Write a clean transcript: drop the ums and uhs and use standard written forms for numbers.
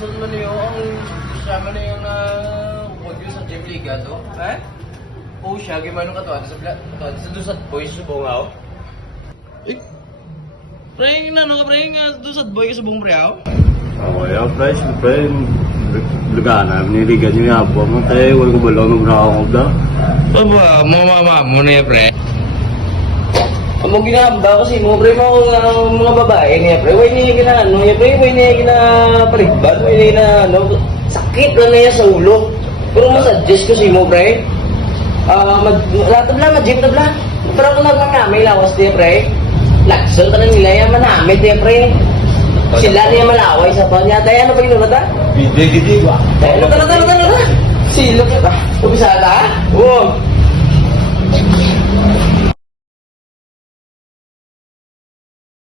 Lason man yun, ang siya man yung huwag yun sa Gym Liga to. Eh? Oo siya, gimano ka to, sa dusat boys, subong ako. Eh, praying na, no? Praying dusat boy ka subong priyaw? Oo, yung price, pre, lagana, niligan niyo yung abo mo, tayo, wala ko balaw ng rakakot na. Aba, mama mo na yan, pre. Ang mga ginahamba kasi mo, pre, mga babae niya, pre. Huwag niya ginaano niya, pre. Huwag niya ginapaligban. Huwag niya ginaano. Sakit lang na yan sa ulo. Pero masuggest ko si mo, pre. Lahat mag-jeep na bla. Pero kung nagmamay lawas niya, pre. Lakson ka na nila yan, manamit niya, pre. Sila niya malaway sa pa niya. Tayo, ano pa ginunod, ha? Hindi ba? Tayo, ano, tara. Silog niya ba? Upisada, ha? Oo.